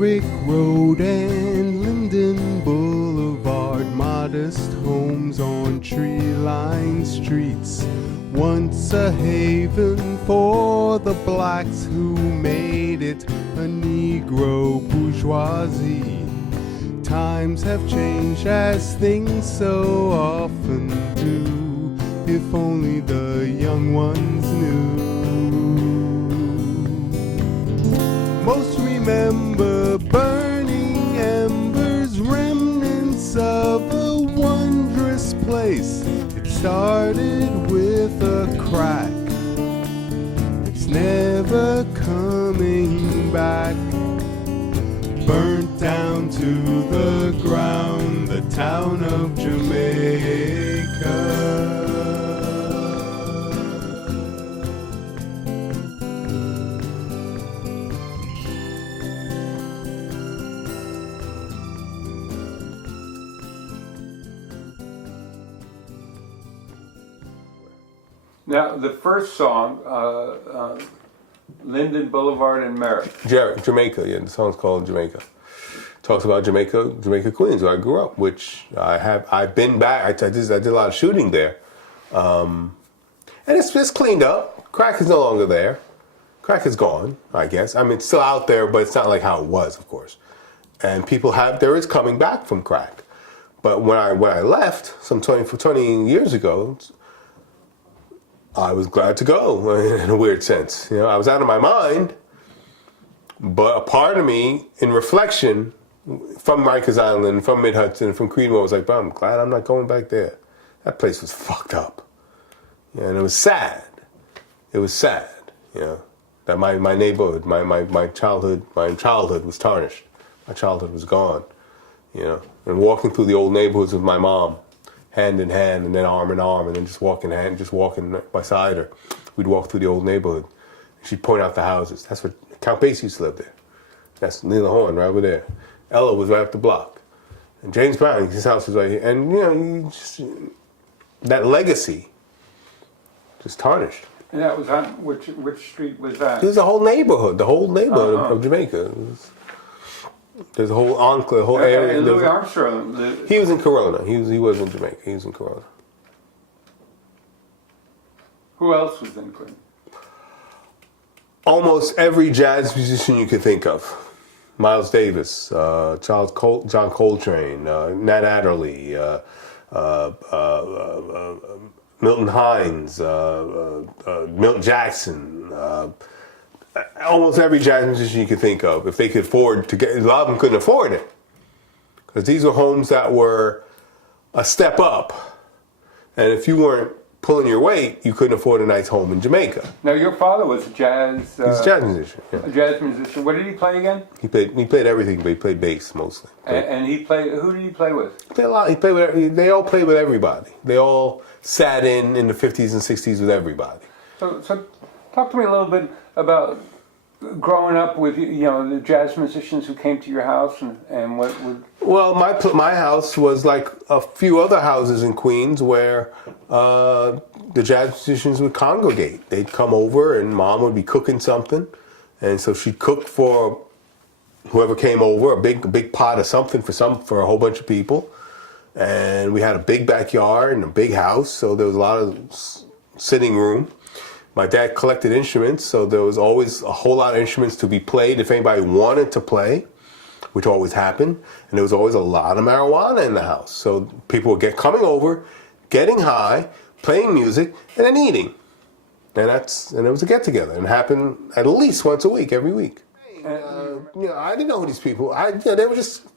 Merrick Road and Linden Boulevard, modest homes on tree-lined streets, once a haven for the blacks who made it a Negro bourgeoisie. Times have changed as things so often do, if only the young ones knew. Most remember burning embers, remnants of a wondrous place. It started with a crack, it's never coming back. Burnt down to the ground, the town of Jamaica. Now, the first song, Linden Boulevard and Merrick. Jamaica, yeah, the song's called Jamaica. Talks about Jamaica, Queens, where I grew up, which I've been back. I did a lot of shooting there. And it's cleaned up. Crack is no longer there. Crack is gone, I guess. I mean, it's still out there, but it's not like how it was, of course. And there is coming back from crack. But when I left, some 20 years ago, I was glad to go, in a weird sense. You know, I was out of my mind, but a part of me, in reflection, from Rikers Island, from Mid-Hudson, from Creedmoor, was like, but I'm glad I'm not going back there. That place was fucked up. Yeah, and it was sad. It was sad, you know, that my neighborhood, my childhood was tarnished. My childhood was gone, you know. And walking through the old neighborhoods with my mom, hand in hand, and then arm in arm, and then just walking beside her. We'd walk through the old neighborhood. She'd point out the houses. That's what Count Basie used to live there. That's Lena Horne right over there. Ella was right up the block. And James Brown, his house was right here. And, you know, that legacy just tarnished. And that was on, which street was that? It was the whole neighborhood of Jamaica. There's a whole enclave, a whole area. And Louis Armstrong. He was in Corona. He was in Jamaica. He was in Corona. Who else was in Queens? Almost every jazz musician you could think of. Miles Davis, John Coltrane, Nat Adderley, Milton Hines, Milton Jackson. Almost every jazz musician you could think of, if they could afford to get, a lot of them couldn't afford it. Because these were homes that were a step up. And if you weren't pulling your weight, you couldn't afford a nice home in Jamaica. Now, your father was a jazz... He's a jazz musician, yeah. A jazz musician. What did he play again? He played everything, but he played bass mostly. And he played... Who did he play with? He played a lot. They all played with everybody. They all sat in the 50s and 60s with everybody. So talk to me a little bit about growing up with, you know, the jazz musicians who came to your house and what would... Well, my house was like a few other houses in Queens where the jazz musicians would congregate. They'd come over and Mom would be cooking something, and so she'd cook for whoever came over, a big pot of something for a whole bunch of people. And we had a big backyard and a big house, so there was a lot of sitting room. My dad collected instruments, so there was always a whole lot of instruments to be played if anybody wanted to play, which always happened. And there was always a lot of marijuana in the house. So people would coming over, getting high, playing music, and then eating. And it was a get-together, and it happened at least once a week, every week. You know, I didn't know who these people. They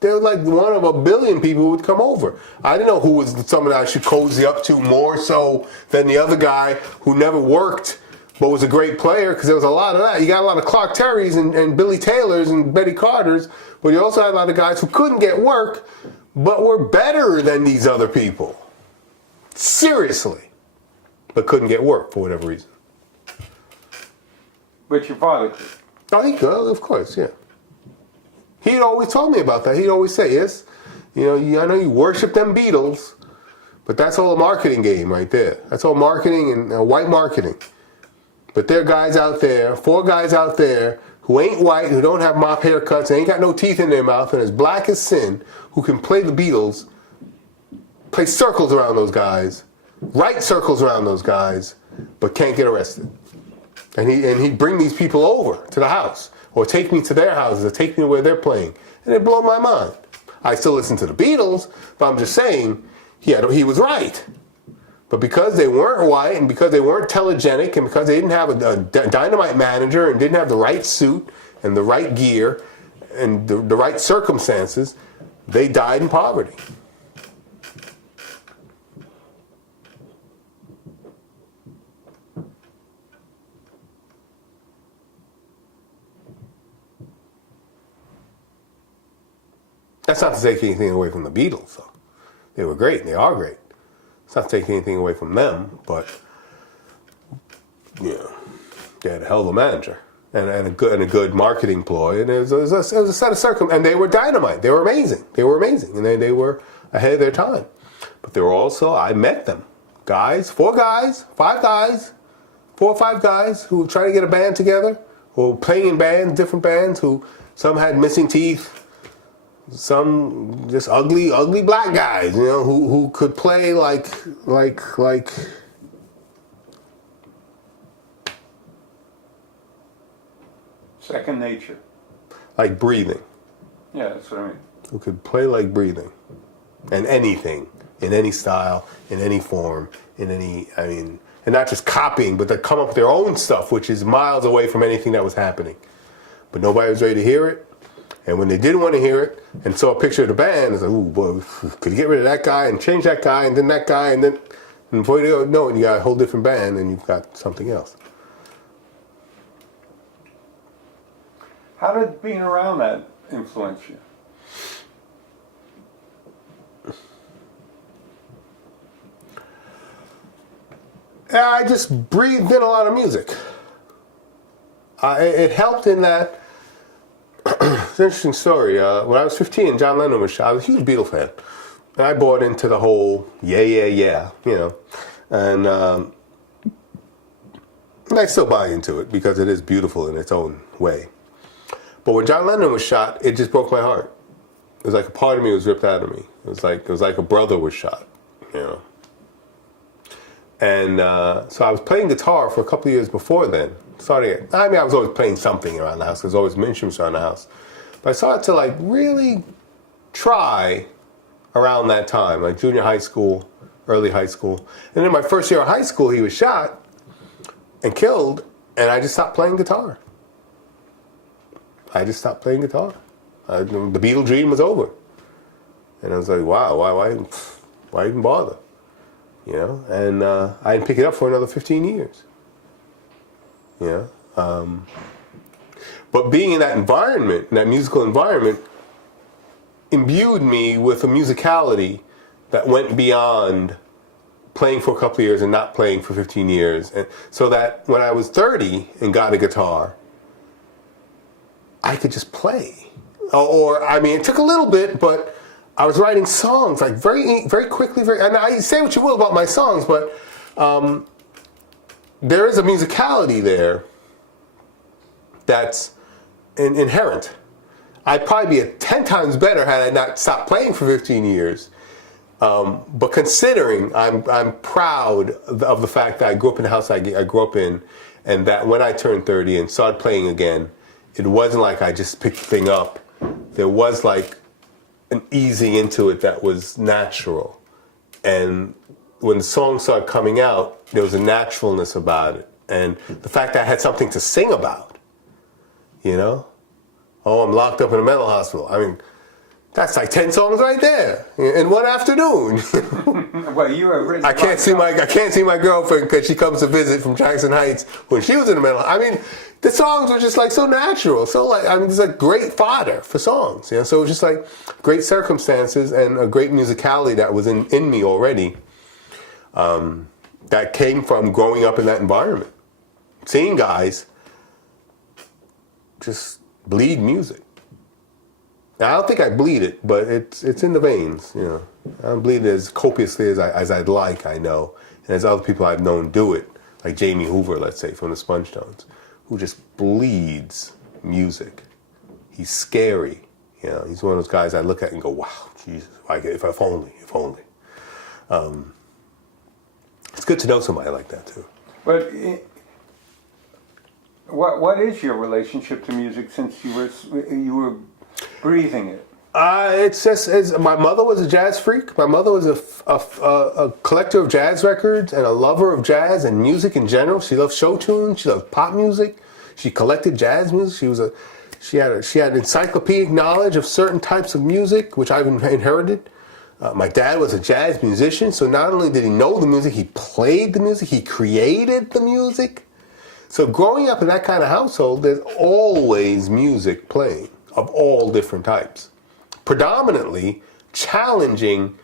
were like one of a billion people who would come over. I didn't know who was someone I should cozy up to more so than the other guy who never worked but was a great player, because there was a lot of that. You got a lot of Clark Terrys and Billy Taylors and Betty Carters, but you also had a lot of guys who couldn't get work but were better than these other people. Seriously. But couldn't get work for whatever reason. But your father could. Oh, he could, of course, yeah. He'd always told me about that. He'd always say, yes, you know, I know you worship them Beatles, but that's all a marketing game right there. That's all marketing and white marketing. But there are guys out there, 4 guys out there, who ain't white, who don't have mop haircuts, ain't got no teeth in their mouth, and as black as sin, who can play the Beatles, play circles around those guys, write circles around those guys, but can't get arrested. And he'd bring these people over to the house, or take me to their houses, or take me to where they're playing, and it blew my mind. I still listen to the Beatles, but I'm just saying, he was right. But because they weren't white, and because they weren't telegenic, and because they didn't have a dynamite manager, and didn't have the right suit, and the right gear, and the right circumstances, they died in poverty. That's not to take anything away from the Beatles, though. They were great, and they are great. It's not taking anything away from them, but they had a hell of a manager and a good marketing ploy, and it was a set of circumstances. And they were dynamite. They were amazing. And they were ahead of their time. But they were also, I met them, four or five guys who were trying to get a band together, who were playing in bands, different bands, who some had missing teeth. Some just ugly black guys, who could play like second nature. Like breathing. Yeah, that's what I mean. Who could play like breathing. And anything, in any style, in any form, and not just copying, but they come up with their own stuff, which is miles away from anything that was happening. But nobody was ready to hear it. And when they didn't want to hear it and saw a picture of the band, it's like, ooh, boy, could you get rid of that guy and change that guy and then that guy and before you know it, you got a whole different band and you've got something else. How did being around that influence you? I just breathed in a lot of music. It helped in that. It's an interesting story. When I was 15, John Lennon was shot. I was a huge Beatle fan. And I bought into the whole yeah, and I still buy into it because it is beautiful in its own way. But when John Lennon was shot, it just broke my heart. It was like a part of me was ripped out of me. It was like a brother was shot, And so I was playing guitar for a couple of years before then. I was always playing something around the house. There's always instruments around the house. But I started to really try around that time, like junior high school, early high school. And then my first year of high school, he was shot and killed, and I just stopped playing guitar. The Beatle dream was over. And I was like, wow, why even bother? And I didn't pick it up for another 15 years. But being in that environment, in that musical environment, imbued me with a musicality that went beyond playing for a couple of years and not playing for 15 years. And so that when I was 30 and got a guitar, I could just play. It took a little bit, but I was writing songs very, very quickly. And I say what you will about my songs, but there is a musicality there that's inherent. I'd probably be 10 times better had I not stopped playing for 15 years. But considering, I'm proud of the fact that I grew up in the house I grew up in, and that when I turned 30 and started playing again, it wasn't like I just picked the thing up. There was like an easing into it that was natural. And when the songs started coming out, there was a naturalness about it. And the fact that I had something to sing about, Oh, I'm locked up in a mental hospital. That's like 10 songs right there in one afternoon. Well, you have written. I can't see my girlfriend because she comes to visit from Jackson Heights when she was in the mental. The songs were just so natural. So it's like great fodder for songs. So it was just like great circumstances and a great musicality that was in me already. That came from growing up in that environment, seeing guys just bleed music. Now, I don't think I bleed it, but it's in the veins. I don't bleed it as copiously as I'd like, I know, and as other people I've known do it, like Jamie Hoover, let's say, from the Sponge Tones, who just bleeds music. He's scary. You know, he's one of those guys I look at and go, wow, Jesus, if only. It's good to know somebody like that too. But what is your relationship to music since you were breathing it? My mother was a jazz freak. My mother was a collector of jazz records and a lover of jazz and music in general. She loved show tunes. She loved pop music. She collected jazz music. She had encyclopedic knowledge of certain types of music, which I've inherited. My dad was a jazz musician, so not only did he know the music, he played the music, he created the music. So growing up in that kind of household, there's always music playing of all different types. Predominantly challenging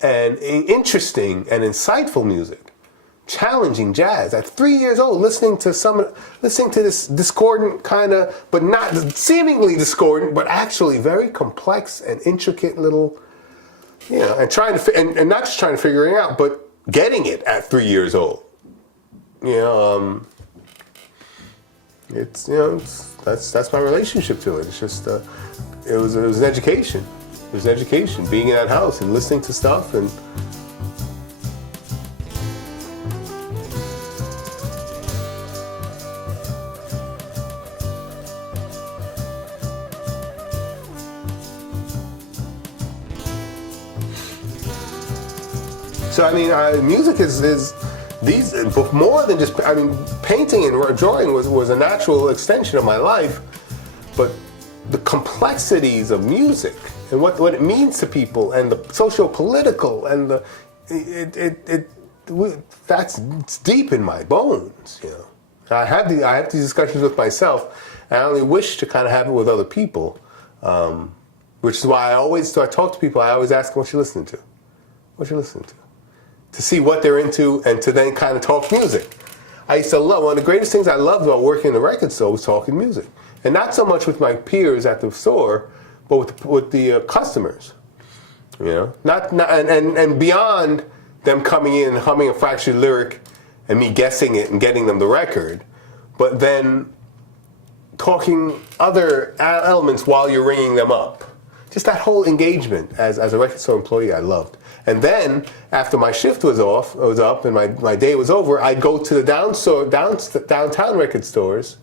and interesting and insightful music. Challenging jazz. At 3 years old, listening to this discordant kind of, but not seemingly discordant, but actually very complex and intricate little, you know, and not just trying to figure it out, but getting it at 3 years old. You know, that's my relationship to it. It's just it was an education. It was an education, being in that house and listening to stuff and. So I mean, music is these more than just. I mean, painting and drawing was a natural extension of my life, but the complexities of music and what it means to people and the socio-political and it's deep in my bones. You know, I have these discussions with myself, and I only wish to kind of have it with other people, which is why I talk to people. I always ask them, "What you listening to? What you listening to see what they're into, and to then kind of talk music." I used to love, one of the greatest things I loved about working in the record store was talking music. And not so much with my peers at the store, but with the customers. You know, and beyond them coming in and humming a fractured lyric and me guessing it and getting them the record, but then talking other elements while you're ringing them up. Just that whole engagement as a record store employee I loved. And then, after my shift was up and my day was over, I'd go to the downtown record stores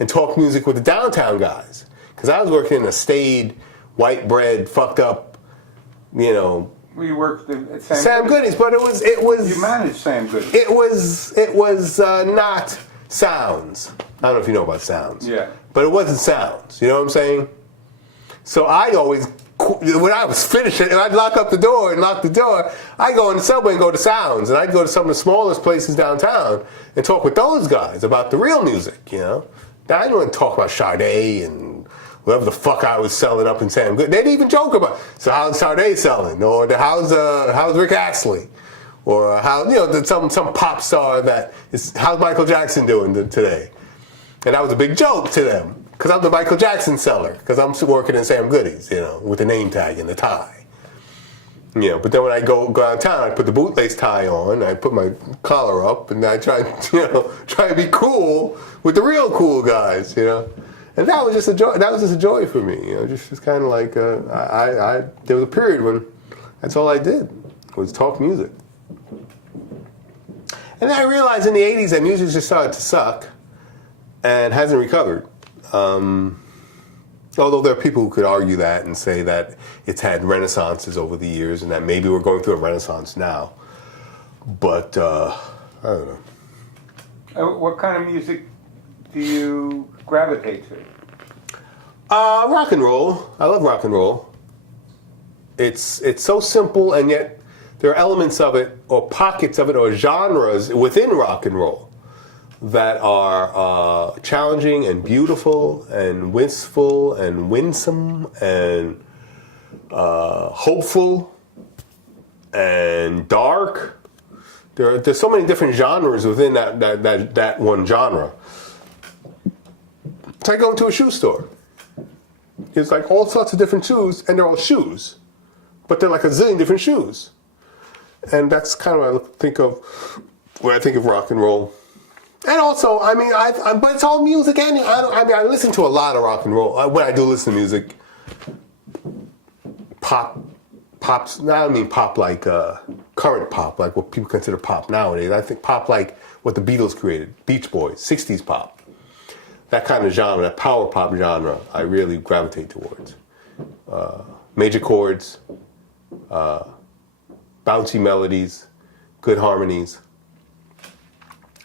and talk music with the downtown guys. Because I was working in a staid, white bread, fucked up, you know. We worked at Sam Goody's, but it was. You managed Sam Goody's. It was not Sounds. I don't know if you know about Sounds. Yeah. But it wasn't Sounds. You know what I'm saying? So I'd always, when I was finishing, and I'd lock up the door and lock the door, I'd go in the subway and go to Sounds, and I'd go to some of the smallest places downtown and talk with those guys about the real music, you know? Now, I didn't talk about Sade and whatever the fuck I was selling up in Sam Good. They'd even joke about, so how's Sade selling? Or how's Rick Astley? Or how, you know, some pop star how's Michael Jackson doing today? And that was a big joke to them. Because I'm the Michael Jackson seller. Because I'm working in Sam Goody's, you know, with the name tag and the tie. You know, but then when I go downtown, I put the bootlace tie on, I put my collar up, and I try to be cool with the real cool guys, you know. And that was just a joy. That was just a joy for me, you know. Just kind of like there was a period when that's all I did was talk music. And then I realized in the '80s that music just started to suck and hasn't recovered. Although there are people who could argue that and say that it's had renaissances over the years and that maybe we're going through a renaissance now. But, I don't know. What kind of music do you gravitate to? Rock and roll. I love rock and roll. It's so simple, and yet there are elements of it or pockets of it or genres within rock and roll that are challenging and beautiful and wistful and winsome and hopeful and dark. There's so many different genres within that one genre. It's like going to a shoe store. It's like all sorts of different shoes, and they're all shoes, but they're like a zillion different shoes. And that's kind of what I think of when I think of rock and roll. And also, I mean, but it's all music. And I listen to a lot of rock and roll. When I do listen to music, pops. I don't mean pop like current pop, like what people consider pop nowadays. I think pop like what the Beatles created, Beach Boys, '60s pop. That kind of genre, that power pop genre, I really gravitate towards. Major chords, bouncy melodies, good harmonies.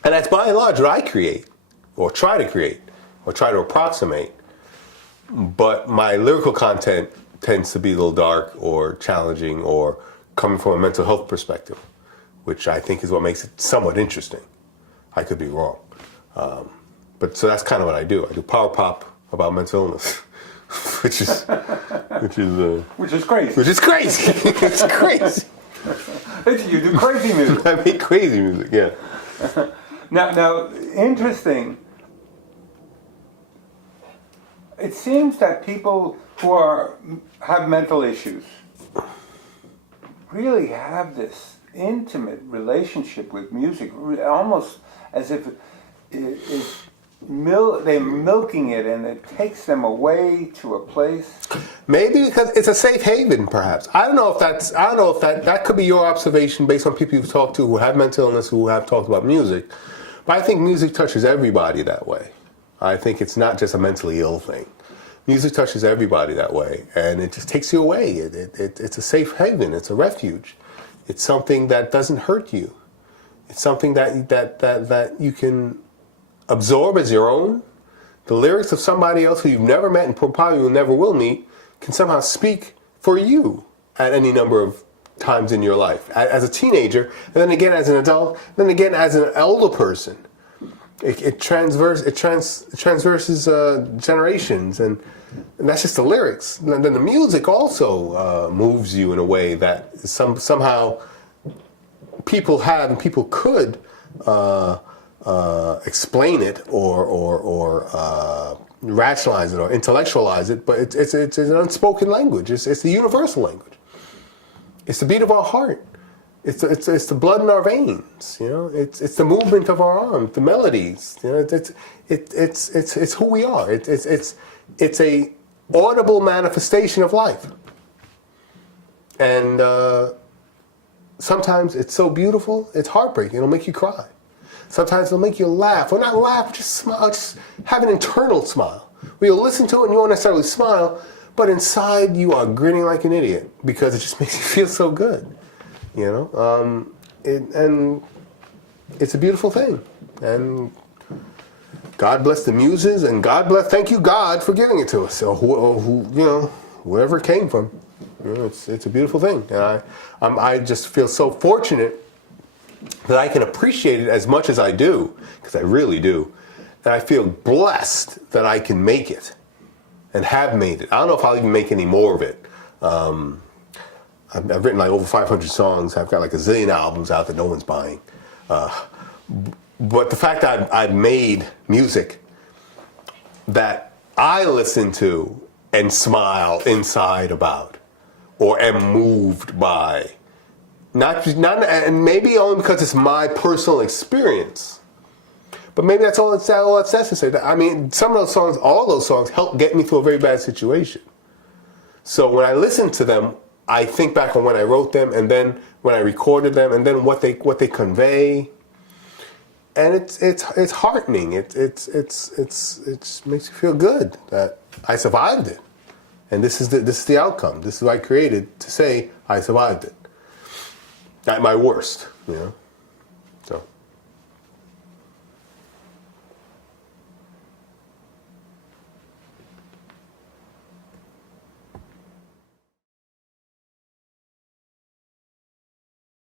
And that's by and large what I create, or try to create, or try to approximate. But my lyrical content tends to be a little dark or challenging or coming from a mental health perspective, which I think is what makes it somewhat interesting. I could be wrong. But so that's kind of what I do. I do power pop about mental illness, which is crazy. Which is crazy. It's crazy. You do crazy music. I make crazy music, yeah. Now, interesting. It seems that people who have mental issues really have this intimate relationship with music, almost as if they're milking it, and it takes them away to a place. Maybe because it's a safe haven, perhaps. I don't know if that could be your observation based on people you've talked to who have mental illness, who have talked about music. But I think music touches everybody that way. I think it's not just a mentally ill thing. Music touches everybody that way, and it just takes you away. It's a safe haven. It's a refuge. It's something that doesn't hurt you. It's something that you can absorb as your own. The lyrics of somebody else who you've never met and probably never will meet can somehow speak for you at any number of times in your life. As a teenager, and then again as an adult, then again as an elder person. It transverses generations, and that's just the lyrics. And then the music also moves you in a way that somehow people have and people could explain it or rationalize it or intellectualize it, but it's an unspoken language. It's the universal language. It's the beat of our heart. It's the blood in our veins. You know, it's the movement of our arms, the melodies. You know, it's who we are. It's a audible manifestation of life. And sometimes it's so beautiful, it's heartbreaking. It'll make you cry. Sometimes it'll make you laugh, or not laugh, just smile. Just have an internal smile where you'll listen to it and you won't necessarily smile, but inside you are grinning like an idiot because it just makes you feel so good. You know, and it's a beautiful thing. And God bless the muses, and thank you God for giving it to us. So wherever it came from, you know, it's a beautiful thing. And I just feel so fortunate that I can appreciate it as much as I do, because I really do. That I feel blessed that I can make it, and have made it. I don't know if I'll even make any more of it. I've written like over 500 songs. I've got like a zillion albums out that no one's buying. But the fact that I've made music that I listen to and smile inside about, or am moved by, not, and maybe only because it's my personal experience, but maybe that's all that's necessary. I mean, all those songs help get me through a very bad situation. So when I listen to them, I think back on when I wrote them, and then when I recorded them, and then what they convey, and it's heartening. It makes you feel good that I survived it, and this is the outcome. This is what I created to say I survived it. At my worst, you know.